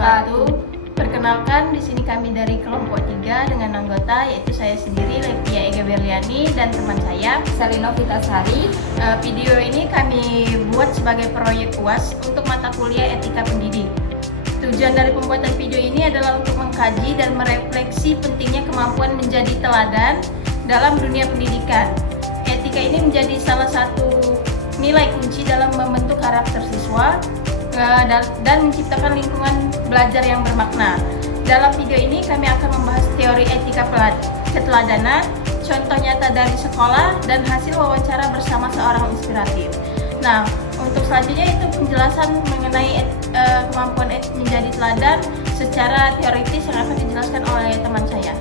wabarakatuh. Perkenalkan, di sini kami dari kelompok 3 dengan anggota yaitu saya sendiri Lepia Ega Berliani dan teman saya Salino Vitasari. Video ini kami buat sebagai proyek UAS untuk mata kuliah etika pendidik. Tujuan dari pembuatan video ini adalah untuk mengkaji dan merefleksi pentingnya kemampuan menjadi teladan dalam dunia pendidikan. Etika ini menjadi salah satu nilai kunci dalam membentuk karakter siswa dan menciptakan lingkungan belajar yang bermakna. Dalam video ini kami akan membahas teori etika keteladanan, contoh nyata dari sekolah, dan hasil wawancara bersama seorang inspiratif. Nah, untuk selanjutnya itu penjelasan mengenai kemampuan menjadi teladan secara teoritis yang akan dijelaskan oleh teman saya.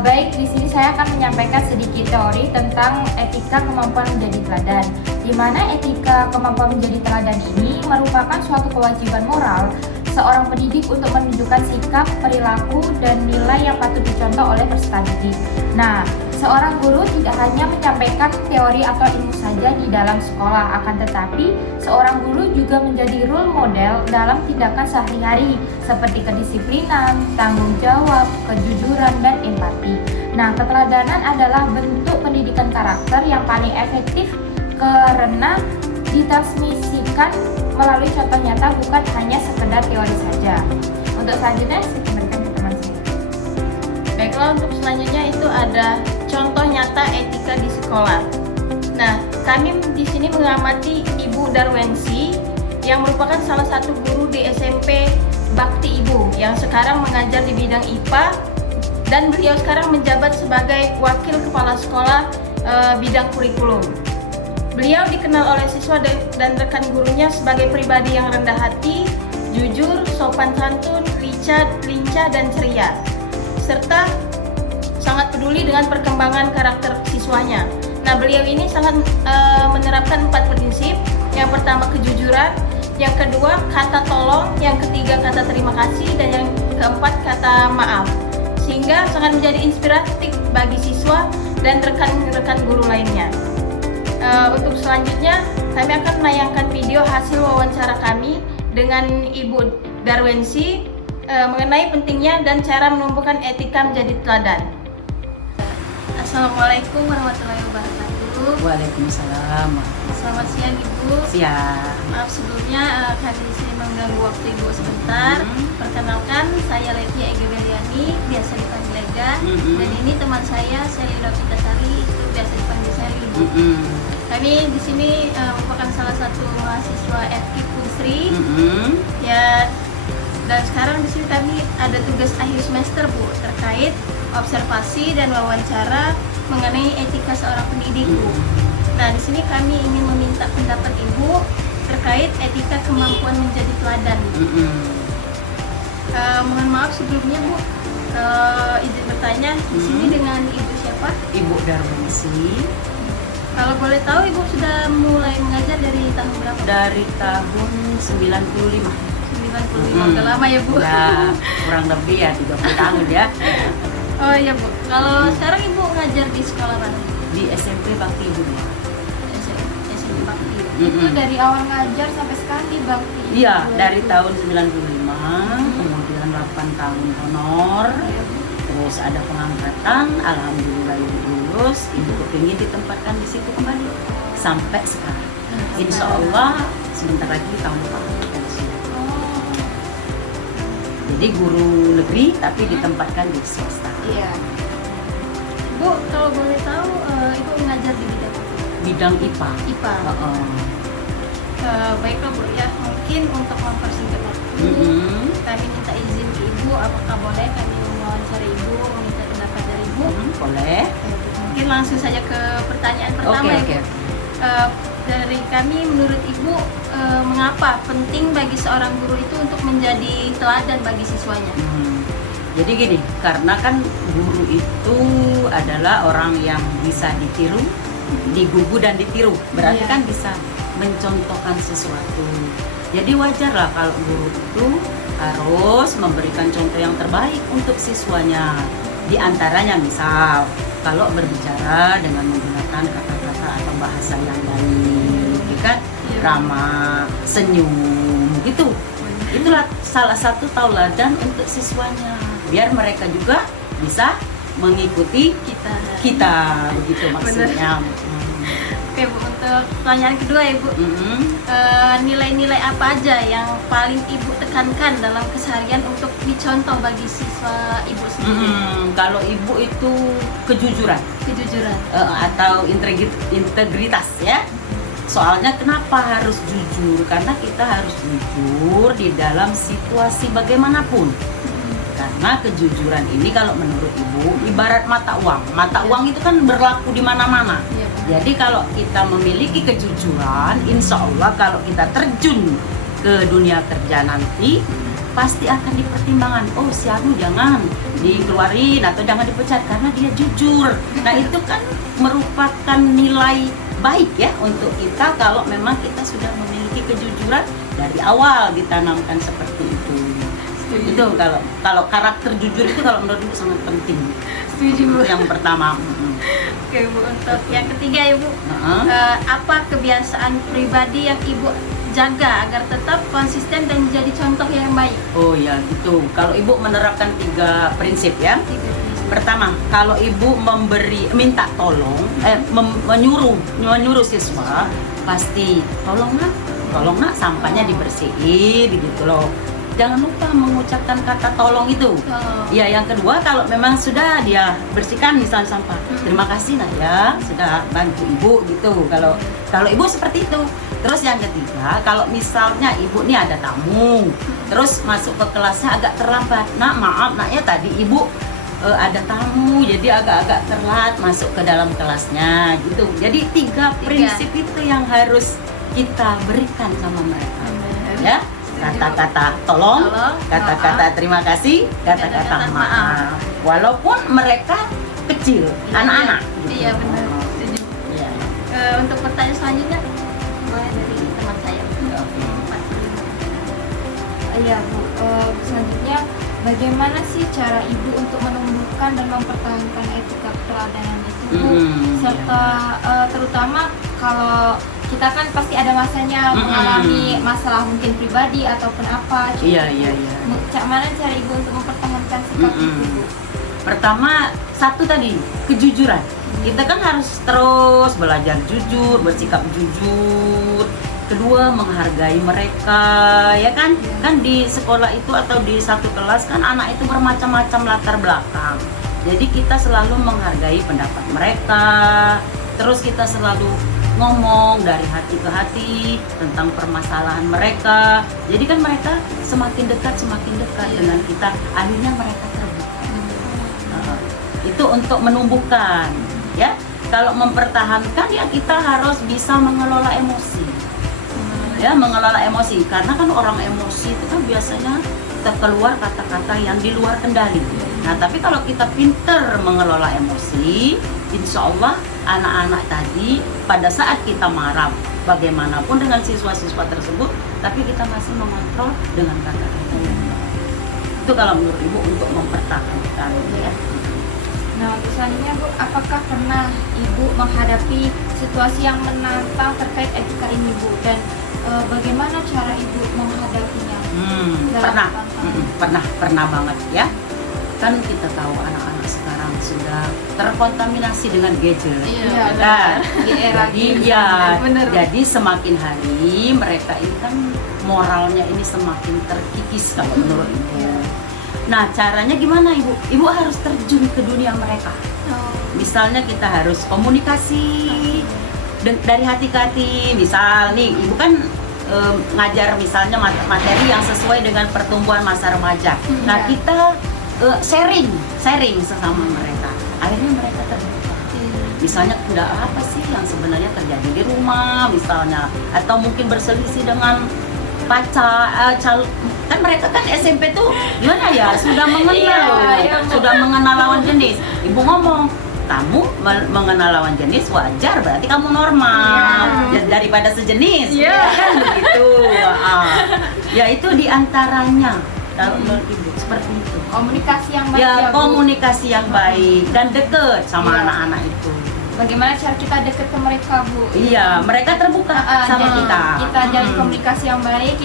Baik, di sini saya akan menyampaikan sedikit teori tentang etika kemampuan menjadi teladan. Di mana etika kemampuan menjadi teladan ini merupakan suatu kewajiban moral seorang pendidik untuk menunjukkan sikap, perilaku, dan nilai yang patut dicontoh oleh peserta didik. Nah, seorang guru tidak hanya menyampaikan teori atau ilmu saja di dalam sekolah, akan tetapi seorang guru juga menjadi role model dalam tindakan sehari-hari seperti kedisiplinan, tanggung jawab, kejujuran, dan empati. Nah, keteladanan adalah bentuk pendidikan karakter yang paling efektif karena ditransmisikan melalui contoh nyata, bukan hanya sekedar teori saja. Untuk selanjutnya saya berikan ke teman saya. Baiklah, untuk selanjutnya itu ada contoh nyata etika di sekolah. Nah, kami di sini mengamati Ibu Darwensi yang merupakan salah satu guru di SMP Bakti Ibu yang sekarang mengajar di bidang IPA, dan beliau sekarang menjabat sebagai wakil kepala sekolah bidang kurikulum. Beliau dikenal oleh siswa dan rekan gurunya sebagai pribadi yang rendah hati, jujur, sopan santun, lincah, dan ceria, serta sangat peduli dengan perkembangan karakter siswanya. Nah, beliau ini sangat menerapkan 4 prinsip. Yang pertama kejujuran, yang kedua kata tolong, yang ketiga kata terima kasih, dan yang keempat kata maaf, sehingga sangat menjadi inspiratif bagi siswa dan rekan-rekan guru lainnya. Untuk selanjutnya kami akan menayangkan video hasil wawancara kami dengan Ibu Darwensi mengenai pentingnya dan cara menumbuhkan etika menjadi teladan. Assalamualaikum warahmatullahi wabarakatuh. Waalaikumsalam. Selamat siang Ibu. Siang. Maaf sebelumnya kami di sini mengganggu waktu Ibu sebentar. Perkenalkan, saya Lepia Ega Berliani, biasa dipanggil Ega. Dan ini teman saya Salino Vitasari, itu biasa dipanggil Sally. Kami di sini merupakan salah satu mahasiswa FKIP Unsri. Ya, dan sekarang di sini kami ada tugas akhir semester Bu, terkait observasi dan wawancara mengenai etika seorang pendidik Bu. Nah, di sini kami ingin meminta pendapat Ibu terkait etika kemampuan menjadi teladan. Mohon maaf sebelumnya Bu, izin bertanya, di sini dengan Ibu siapa? Ibu Darwensi. Kalau boleh tahu Ibu sudah mulai mengajar dari tahun berapa? Dari tahun 95. 95, udah lama ya Bu? Ya, kurang lebih ya 30 tahun ya. Oh iya Bu, kalau sekarang Ibu ngajar di sekolah mana? Di SMP Bakti Ibu. SMP Bakti. Itu dari awal ngajar sampai sekarang di Bakti. Iya, dari tahun 95, kemudian 8 tahun honor. Terus ada pengangkatan, alhamdulillah lulus. Ibu kepingin ditempatkan di situ kembali sampai sekarang. Insya Allah sebentar lagi tahun depan pensiun. Jadi guru negeri tapi ditempatkan di swasta. Iya. Bu, kalau boleh tahu Ibu mengajar di Bidang IPA. IPA. Baiklah Bu, ya mungkin untuk mempersingkat waktu, kami minta izin ke Ibu, apakah boleh kami mewawancara Ibu, meminta pendapat dari Ibu? Boleh. Mungkin langsung saja ke pertanyaan pertama ya Bu. Dari kami, menurut Ibu, mengapa penting bagi seorang guru itu untuk menjadi teladan bagi siswanya? Jadi gini, karena kan guru itu adalah orang yang bisa ditiru, digugu dan ditiru. Berarti kan bisa mencontohkan sesuatu. Jadi wajarlah kalau guru itu harus memberikan contoh yang terbaik untuk siswanya. Di antaranya misal, kalau berbicara dengan menggunakan kata-kata atau bahasa yang baik, kan ramah, senyum, gitu. Itulah salah satu tauladan untuk siswanya, biar mereka juga bisa mengikuti kita begitu maksudnya. Oke Bu, untuk pertanyaan kedua ya Bu, nilai-nilai apa aja yang paling Ibu tekankan dalam keseharian untuk dicontoh bagi siswa Ibu sendiri? Kalau Ibu itu kejujuran atau integritas ya. Soalnya kenapa harus jujur? Karena kita harus jujur di dalam situasi bagaimanapun. Karena kejujuran ini kalau menurut Ibu ibarat mata uang. Mata uang itu kan berlaku di mana-mana. Jadi kalau kita memiliki kejujuran, insya Allah kalau kita terjun ke dunia kerja nanti pasti akan dipertimbangkan. Oh, si Anu jangan dikeluarin atau jangan dipecat karena dia jujur. Nah itu kan merupakan nilai baik ya untuk kita kalau memang kita sudah memiliki kejujuran dari awal ditanamkan seperti itu. Itu kalau karakter jujur itu kalau menurut Ibu sangat penting. Setuju Bu. Yang pertama. Oke Bu, untuk yang ketiga ya Bu, apa kebiasaan pribadi yang Ibu jaga agar tetap konsisten dan menjadi contoh yang baik? Oh ya gitu. Kalau Ibu menerapkan 3 prinsip ya. Pertama, kalau Ibu minta tolong, menyuruh siswa, pasti tolong nak sampahnya dibersihin gitu loh. Jangan lupa mengucapkan kata tolong itu. Ya, yang kedua kalau memang sudah dia bersihkan misalnya sampah, terima kasih nak ya sudah bantu Ibu gitu. Kalau Ibu seperti itu. Terus yang ketiga, kalau misalnya Ibu nih ada tamu, terus masuk ke kelasnya agak terlambat, nak maaf nak ya tadi Ibu ada tamu jadi agak-agak telat masuk ke dalam kelasnya gitu. Jadi 3 prinsip itu yang harus kita berikan sama mereka. Ya, kata-kata tolong, kata-kata terima kasih, kata-kata maaf. Walaupun mereka kecil, anak-anak. Gitu. Iya benar. Setuju. Ya. Untuk pertanyaan selanjutnya boleh dari teman saya. Iya Bu, selanjutnya bagaimana sih cara Ibu untuk menumbuhkan dan mempertahankan etika keteladanan itu Bu? Serta terutama kalau kita kan pasti ada masanya mengalami masalah mungkin pribadi ataupun apa. Iya. Mana cara Ibu untuk mempertahankan sikap itu Bu? Pertama, satu tadi, kejujuran. Kita kan harus terus belajar jujur, bersikap jujur. Kedua, menghargai mereka, ya kan? Kan di sekolah itu atau di satu kelas kan anak itu bermacam-macam latar belakang. Jadi kita selalu menghargai pendapat mereka. Terus kita selalu ngomong dari hati ke hati tentang permasalahan mereka. Jadi kan mereka semakin dekat dengan kita. Akhirnya mereka terbuka. Itu untuk menumbuhkan, ya. Kalau mempertahankan ya kita harus bisa mengelola emosi. Ya, mengelola emosi karena kan orang emosi itu kan biasanya keluar kata-kata yang di luar kendali. Nah, tapi kalau kita pinter mengelola emosi, insya Allah anak-anak tadi pada saat kita marah bagaimanapun dengan siswa-siswa tersebut, tapi kita masih mengontrol dengan kata-kata yang baik. Itu kalau menurut Ibu untuk mempertahankan ya. Nah, untuk selanjutnya Bu, apakah pernah Ibu menghadapi situasi yang menantang terkait etika ini Bu? Dan bagaimana cara Ibu menghadapinya? Pernah banget ya. Kan kita tahu anak-anak sekarang sudah terkontaminasi dengan gadget. Iya, kan? Di era Jadi semakin hari mereka ini kan moralnya ini semakin terkikis kalau menurut Ibu. Nah, caranya gimana Ibu? Ibu harus terjun ke dunia mereka. Misalnya kita harus komunikasi dari hati ke hati. Misal nih, Ibu kan ngajar misalnya materi yang sesuai dengan pertumbuhan masa remaja. Nah, kita sharing sesama mereka. Akhirnya mereka terbuka. Misalnya enggak apa sih yang sebenarnya terjadi di rumah misalnya, atau mungkin berselisih dengan pacar, kan mereka kan SMP tuh gimana ya, sudah mengenal lawan jenis. Ibu ngomong, kamu mengenal lawan jenis wajar, berarti kamu normal daripada sejenis, kan begitu. Ya itu diantaranya kalau menurut Ibu seperti itu. Komunikasi yang baik ya komunikasi yang baik dan deket sama anak-anak itu. bagaimana cara kita dekat ke mereka, Bu. Iya, mereka terbuka sama Jadi kita. jalin komunikasi yang baik,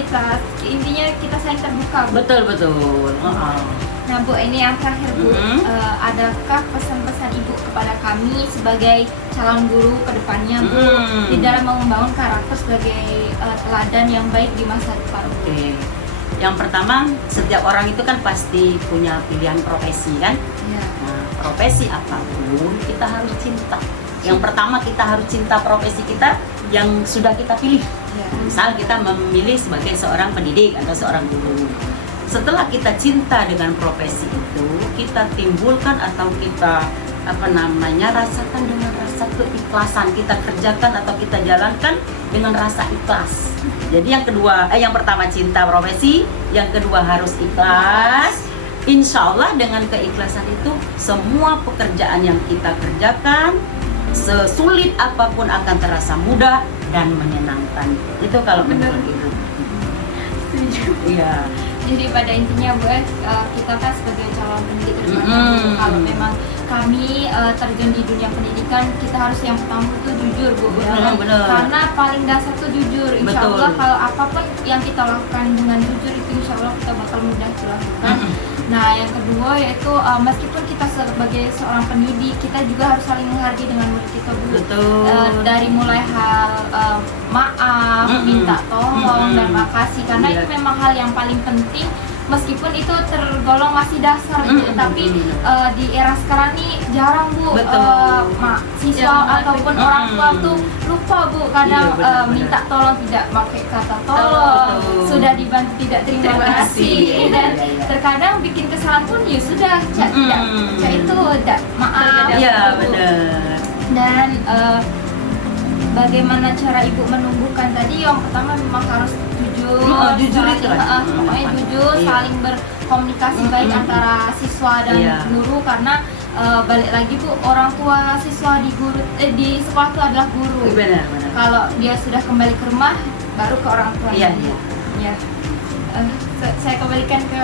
intinya kita saling terbuka, Bu. Betul. Nah, Bu, ini yang terakhir, Bu. Adakah pesan-pesan Ibu kepada kami sebagai calon guru ke depannya, Bu, di dalam membangun karakter sebagai teladan yang baik di masa depan? Oke. Yang pertama, setiap orang itu kan pasti punya pilihan profesi kan? Ya. Nah, profesi apapun kita harus cinta. Yang pertama kita harus cinta profesi kita yang sudah kita pilih. Ya. Misal kita memilih sebagai seorang pendidik atau seorang guru. Setelah kita cinta dengan profesi itu, kita timbulkan atau kita rasakan dengan rasa keikhlasan, kita kerjakan atau kita jalankan dengan rasa ikhlas. Jadi yang pertama cinta profesi, yang kedua harus ikhlas. Insya Allah dengan keikhlasan itu semua pekerjaan yang kita kerjakan sesulit apapun akan terasa mudah dan menyenangkan. Itu kalau menurut Ibu. Iya. Jadi pada intinya, Bu, kita kan sebagai calon pendidik kalau memang kami terjun di dunia pendidikan, kita harus yang pertama itu jujur, Bu. Benar. Karena paling dasar itu jujur. Insya Allah kalau apapun yang kita lakukan dengan jujur itu insya Allah kita bakal mudah dilakukan. Nah, yang kedua yaitu meskipun kita sebagai seorang pendidik, kita juga harus saling menghargai dengan murid kita, Bu. Dari mulai hal maaf, minta tolong, dan makasih, karena itu memang hal yang paling penting. Meskipun itu tergolong masih dasar gitu, tapi di era sekarang nih jarang, Bu, siswa ataupun orang tua tuh lupa, Bu, kadang minta tolong tidak pakai kata tolong, sudah dibantu tidak terima kasih, dan terkadang bikin kesalahan pun ya sudah tidak maaf. Iya, benar. Dan bagaimana cara Ibu menumbuhkan tadi? Yang pertama memang harus jujur itu pokoknya jujur, saling berkomunikasi baik antara siswa dan guru, karena balik lagi, Bu, orang tua siswa di sekolah itu adalah guru. Benar. Kalau dia sudah kembali ke rumah baru ke orang tua. Iya. Saya kembalikan ke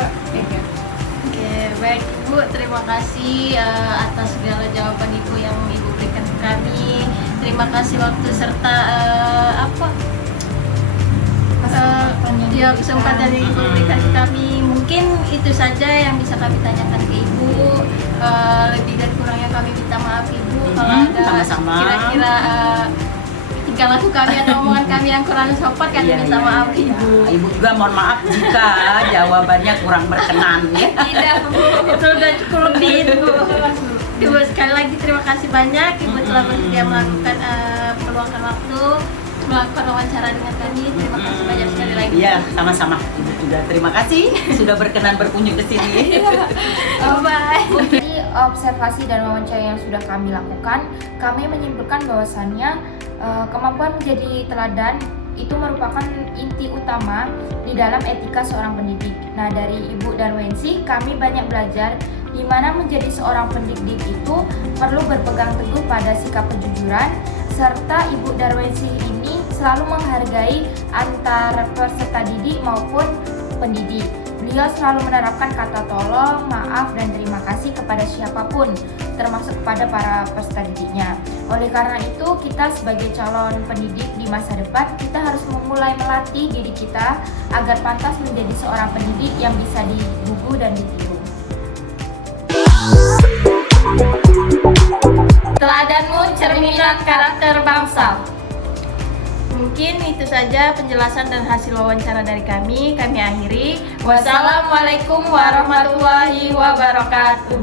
Oke, baik Ibu, terima kasih atas segala jawaban Ibu yang Ibu berikan ke kami. Terima kasih waktu serta kesempatan yang Ibu berikan ke kami. Mungkin itu saja yang bisa kami tanyakan ke Ibu. Lebih dan kurangnya kami minta maaf, Ibu, kalau ada kira-kira tingkah laku kami atau omongan kami yang kurang sopan, kami minta maaf, Ibu. Ibu juga mohon maaf jika jawabannya kurang berkenan ya. Tidak, Bu, itu udah cukup lebih, Bu. Ibu, sekali lagi terima kasih banyak Ibu telah bersedia melakukan meluangkan waktu melakukan wawancara dengan kami. Terima kasih banyak sekali lagi. Iya, sama-sama. Ibu juga terima kasih sudah berkenan berkunjung ke sini. Bye. Dari observasi dan wawancara yang sudah kami lakukan, kami menyimpulkan bahwasannya kemampuan menjadi teladan itu merupakan inti utama di dalam etika seorang pendidik. Nah, dari Ibu Darwensi kami banyak belajar di mana menjadi seorang pendidik itu perlu berpegang teguh pada sikap kejujuran, serta Ibu Darwensi ini selalu menghargai antar peserta didik maupun pendidik. Beliau selalu menerapkan kata tolong, maaf, dan terima kasih kepada siapapun, termasuk kepada para peserta didiknya. Oleh karena itu, kita sebagai calon pendidik di masa depan, kita harus memulai melatih diri kita agar pantas menjadi seorang pendidik yang bisa digugu dan ditiru. Teladanmu cerminan karakter bangsa. Mungkin itu saja penjelasan dan hasil wawancara dari kami. Kami akhiri. Wassalamualaikum warahmatullahi wabarakatuh.